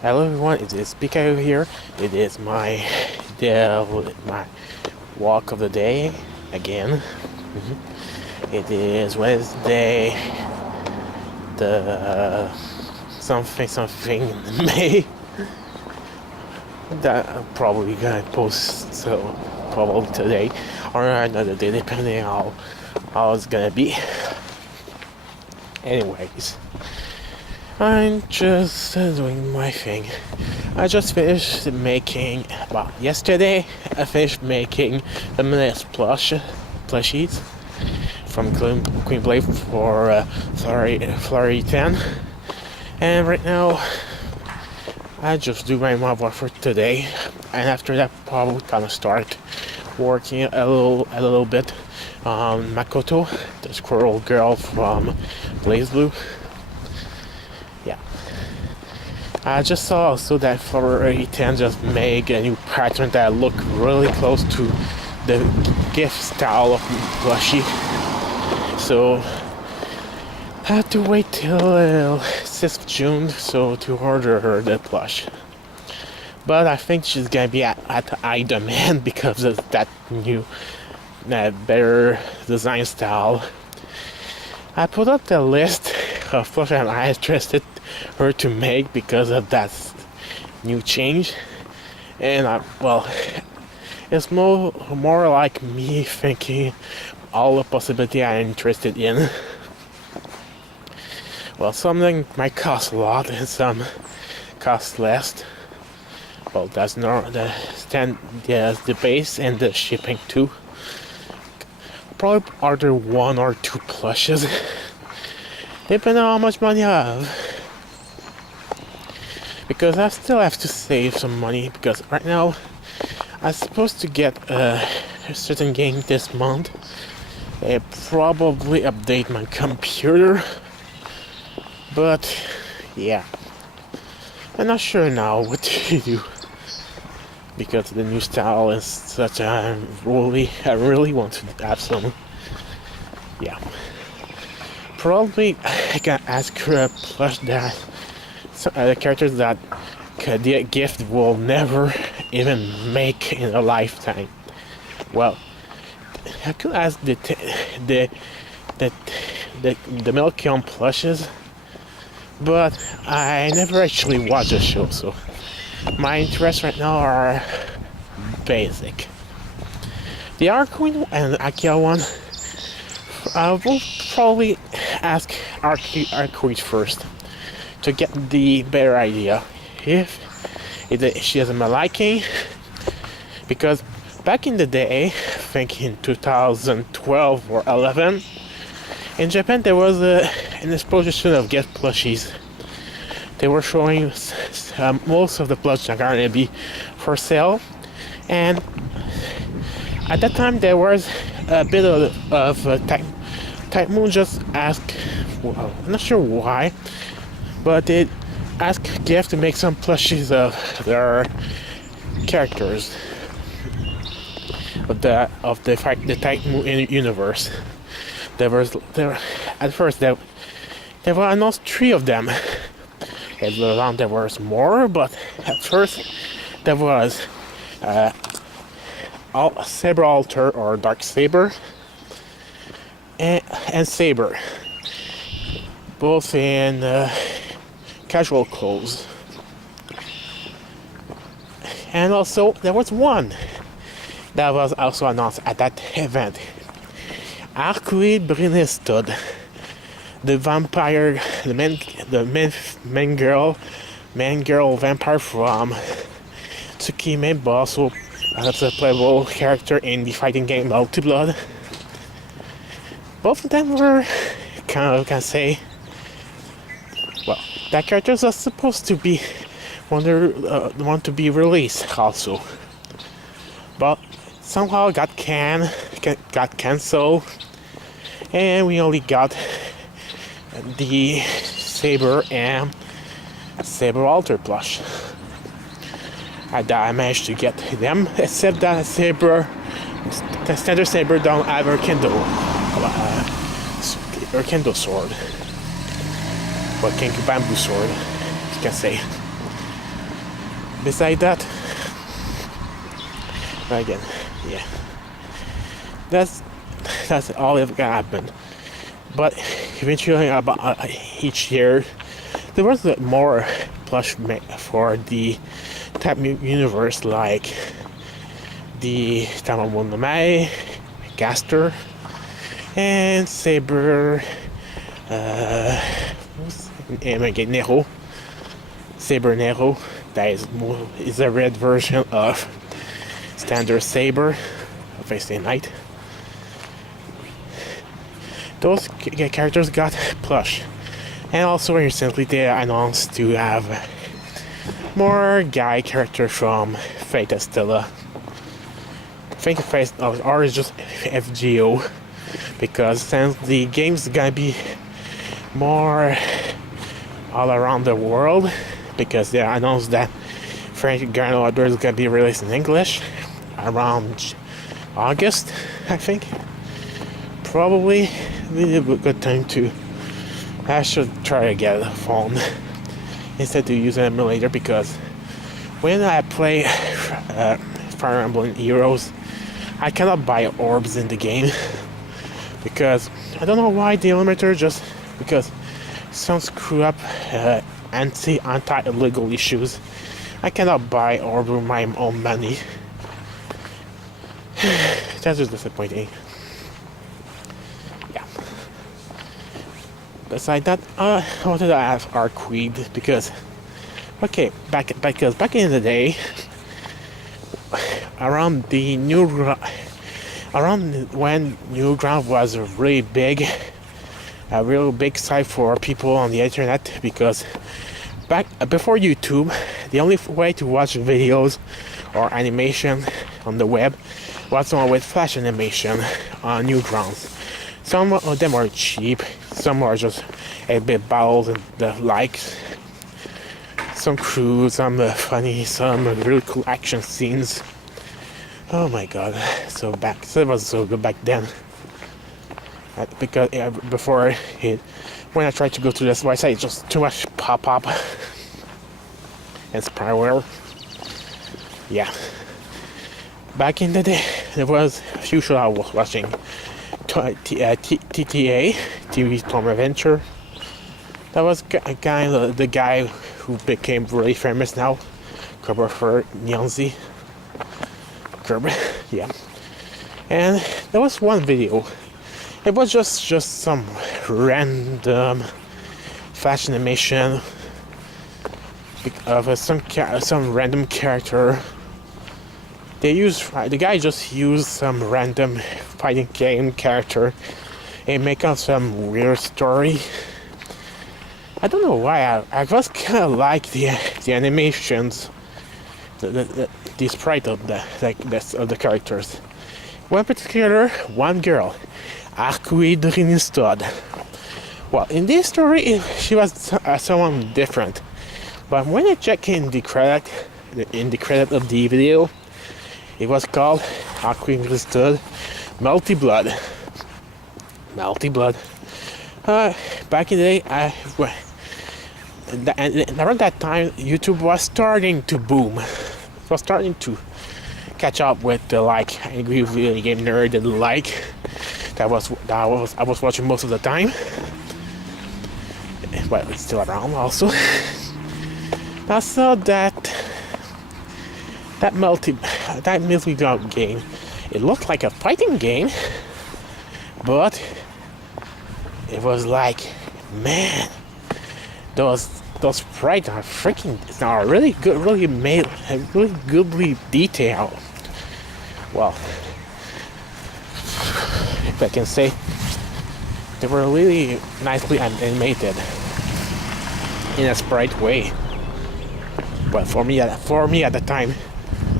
Hello everyone, it is Pikayo here. It is my walk of the day again. It is Wednesday, the something May. That I'm probably gonna post so probably today or another day depending on how it's gonna be. Anyways, I'm just doing my thing. I just finished making, well, yesterday I finished making the latest plushies from Queen Blade for Flurry 10. And right now, I just do my mob work for today. And after that, probably gonna start working a little bit on Makoto, the squirrel girl from BlazBlue. Yeah. I just saw also that Flurry 10 just made a new pattern that looked really close to the gift style of plushie. So I have to wait till 6th June to order her the plush. But I think she's gonna be at high demand because of that new, better design style. I put up the list of plush I'm interested her to make because of that new change, and it's more like me thinking all the possibility I'm interested in. Well, something might cost a lot and some cost less. Well, that's not the base and the shipping too. Probably order one or two plushes, depending on how much money I have. Because I still have to save some money because right now I'm supposed to get a certain game this month. I probably update my computer, but yeah, I'm not sure now what to do because the new style is such I really want to have some. Yeah, probably I can ask her a plush that the characters that the gift will never even make in a lifetime. Well, I could ask the Melchion plushes, but I never actually watched the show, so my interests right now are basic. The Arqueen and Akia one, I will probably ask Arqueen first to get the better idea if she has my liking, because back in the day, I think in 2012 or 11, in Japan there was an exposition of gift plushies. They were showing most of the plushies are gonna be for sale, and at that time there was a bit of Type Moon just asked, well, I'm not sure why, but they asked Gift to make some plushies of their characters of the Type Moon universe. There at first there were announced 3 of them. And later on there was more, but at first there was Saber Alter or Dark Saber and Saber, both in casual clothes. And also there was one that was also announced at that event. Arcuid Brinistud, the vampire, the man girl vampire from Tsukime, but also as a playable character in the fighting game Multi Blood. Both of them were can say, well, that characters are supposed to be want to be released also, but somehow got cancelled, and we only got the Saber and Saber Alter plush. I managed to get them, except that the standard Saber don't have her Kendo sword, or Kenku bamboo sword, you can say. Beside that, again, yeah, that's all that happened. But eventually, about each year, there was more plush for the type universe, like the Tamamon Gaster, and Saber. Nero. Saber Nero. That is a red version of standard Saber of Wednesday Night. Those characters got plush. And also recently they announced to have more guy characters from Fate Stella. I think Fate or is just FGO, because since the game's gonna be more all around the world, because they announced that French Grand Order is gonna be released in English around August, I think. Probably a good time to. I should try to get a phone instead to use an emulator, because when I play Fire Emblem Heroes, I cannot buy orbs in the game, because I don't know why the emulator just because some screw up anti-illegal issues. I cannot buy orbs with my own money. That's just disappointing. Yeah. Besides that, I wanted to ask Arquid because, back in the day, around when Newground was really big, a real big site for people on the internet, because back before YouTube, the only way to watch videos or animation on the web was with flash animation on Newgrounds. Some of them are cheap, some are just a bit battles and the likes. Some crude, some funny, some really cool action scenes. Oh my god, it was so good back then. Because before when I tried to go to this website, it's just too much pop-up and spyware. Yeah. Back in the day, there was a few shows I was watching. TTA, TV Storm Adventure. That was the guy who became really famous now, Kerber Nyanzi. Kerber, yeah. And there was one video. It was just some random flash animation of some random character. The guy just used some random fighting game character and make up some weird story. I don't know why. I just kind of like the animations, the sprite of the characters. One particular, one girl, Arquid Rinistod. Well, in this story, she was someone different. But when I check in the credit of the video, it was called Arquid Rinistod Multi-Blood. Back in the day, around that time, YouTube was starting to boom. It was starting to catch up with the angry video game nerd and the like. I was watching most of the time. But it's still around also. I saw that multi-blood game. It looked like a fighting game, but it was like, man, those sprites are really good, really made, really goodly detailed. Well, if I can say, they were really nicely animated in a sprite way. But for me at the time,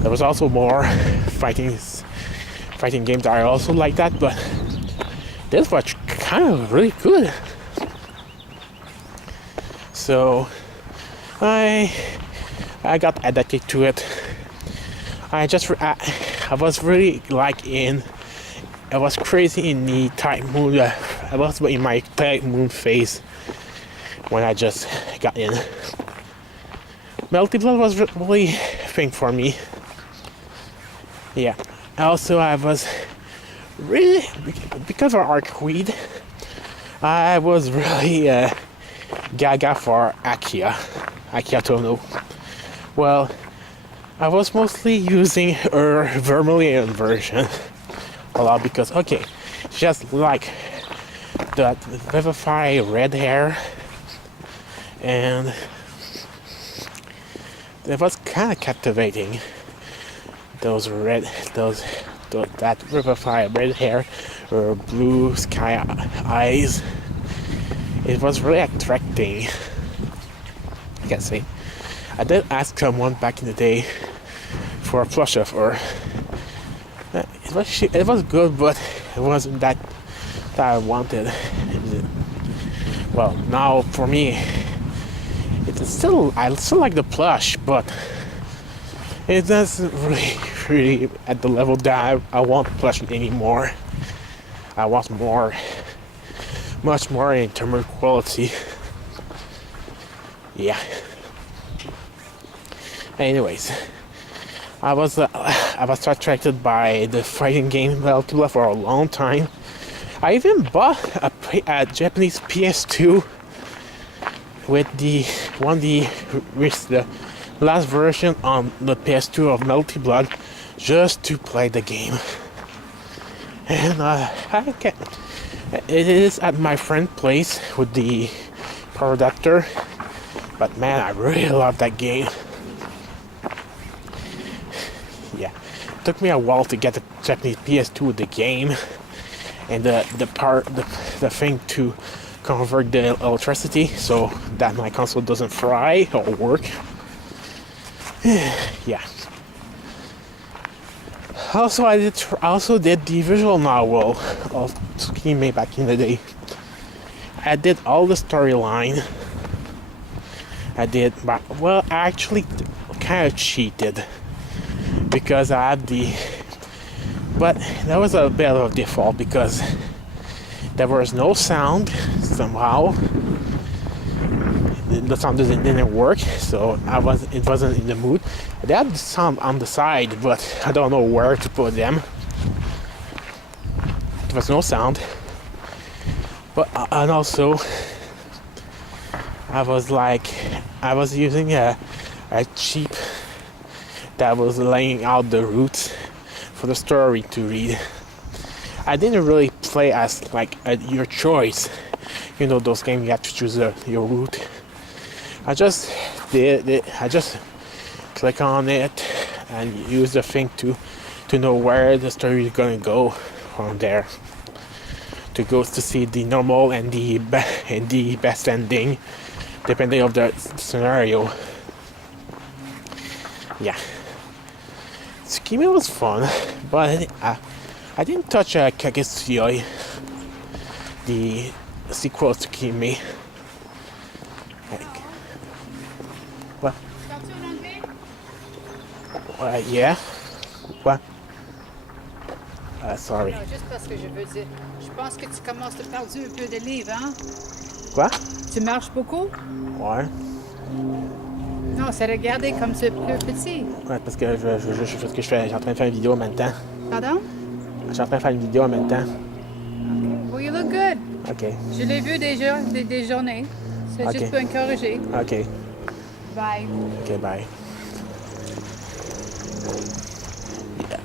there was also more fighting games that I also like that, but this was kind of really good. So I got addicted to it. I was really I was crazy in the Type Moon. I was in my Type Moon phase when I just got in. Melty Blood was really a thing for me. Yeah. Also, I was really, because of Arcweed, I was really gaga for Akia Tono. Well, I was mostly using her Vermilion version a lot because, okay, just like that Vivify red hair, and it was kind of captivating. That Vivify red hair or blue sky eyes. It was really attracting, I can say. I did ask someone back in the day for a plush of her. It was good, but it wasn't that I wanted. Well, now for me, I still like the plush, but it doesn't really at the level that I want plush anymore. I want much more in terms of quality. Yeah. Anyways, I was attracted by the fighting game Melty Blood for a long time. I even bought a Japanese PS2 with the last version on the PS2 of Melty Blood just to play the game. And it is at my friend's place with the power adapter. But man, I really love that game. Yeah, it took me a while to get the Japanese PS2 with the game and the thing to convert the electricity so that my console doesn't fry or work. Yeah. Also, I did the visual novel of Tsukime back in the day. I did all the storyline. I actually kind of cheated because I had but that was a bit of a default because there was no sound somehow. The sound didn't work, so it wasn't in the mood. They had the sound on the side, but I don't know where to put them. There was no sound, but and also I was using a cheap that was laying out the routes for the story to read. I didn't really play as your choice. You know those games you have to choose your route. I just did it. I just click on it and use the thing to know where the story is gonna go from there. To see the normal and the best ending, depending on the scenario. Yeah. Tsukime was fun, but I didn't touch Kagetsuya, the sequel to Tsukime. What? Yeah. What? Sorry. Non, juste parce que je veux dire, je pense que tu commences à perdre un peu de livres, hein? Quoi? Tu marches beaucoup? Ouais. Non, c'est regarder comme c'est plus petit. Ouais, parce que je suis en train de faire une vidéo en même temps. Pardon? Je suis en train de faire une vidéo en même temps. Well, you look good. OK. Je l'ai vu déjà des journées. C'est Ok. juste pour encourager. OK. Bye. OK, bye. Yeah.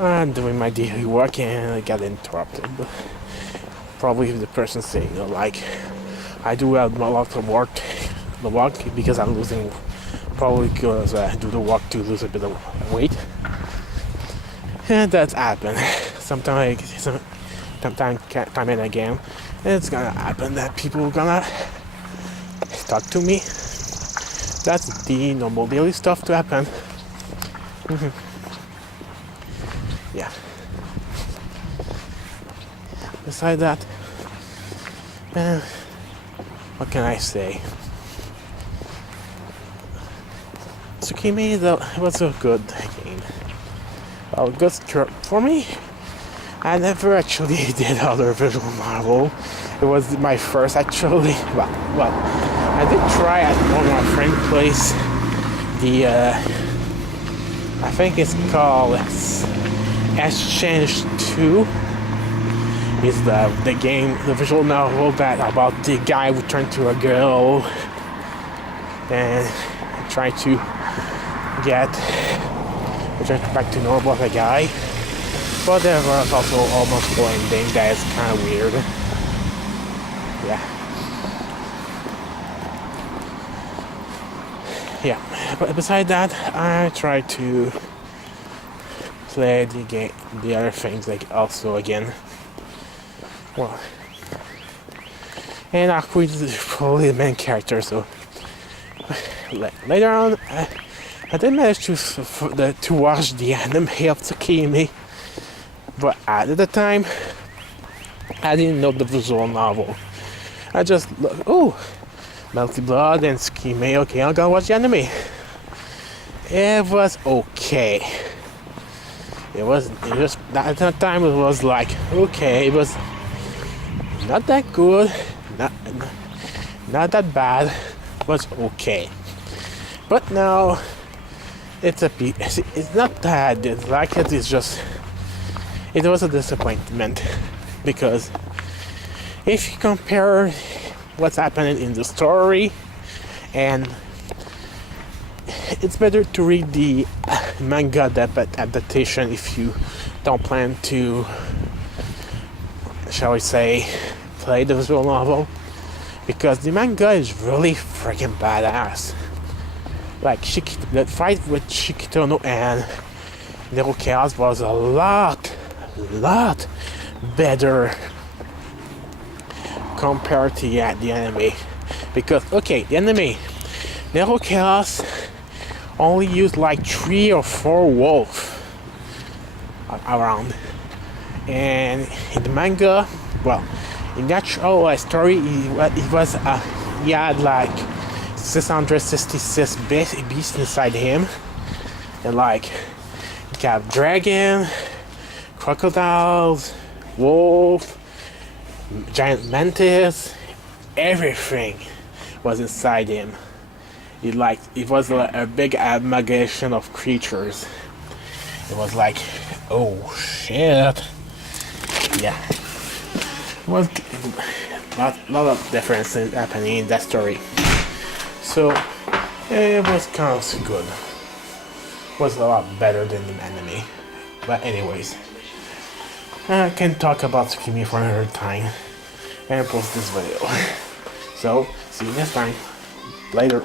I'm doing my daily work and I got interrupted. Probably the person saying, I do have a lot of work. The walk because I'm losing, probably because I do the walk to lose a bit of weight, and that's happened. Sometimes time and again, it's gonna happen that people are gonna talk to me. That's the normal daily stuff to happen. Yeah. Besides that, what can I say? Tsukime was a good game. Well, good for me. I never actually did other visual novel. It was my first actually. Well, I did try at one of my friend's place the I think it's called Exchange 2. Is the game, the visual novel that about the guy who turned to a girl and try to get return back to normal as a guy. But there was also almost full ending that is kind of weird. Yeah. Yeah. But besides that, I tried to play the game, the other things like also again. Well, and I quit probably the main character. So later on, I did manage to watch the anime of Tsukimi, but at the time, I didn't know the visual novel. I just looked, oh, Melty Blood and Tsukimi. Okay, I'll go watch the anime. It was okay. It was at that time it was like okay. It was not that good, not that bad, but okay. But now it's not that like it is just it was a disappointment because if you compare what's happening in the story and it's better to read the manga adaptation if you don't plan to, shall we say, play the visual novel, because the manga is really freaking badass. Like the fight with Shikitono and Nero Chaos was a lot better compared to the anime. Because okay, the anime, Nero Chaos only used like 3 or 4 wolves around, and in the manga, well, in that story, he had like 666 beasts inside him, and like he have dragon, crocodiles, wolf, giant mantis, everything was inside him. It was a big amalgamation of creatures. It was like, oh shit. Yeah. It was a lot of differences happening in that story. So it was kind of good. It was a lot better than the anime. But anyways, I can talk about Tsukimi for another time and post this video. So see you next time. Later.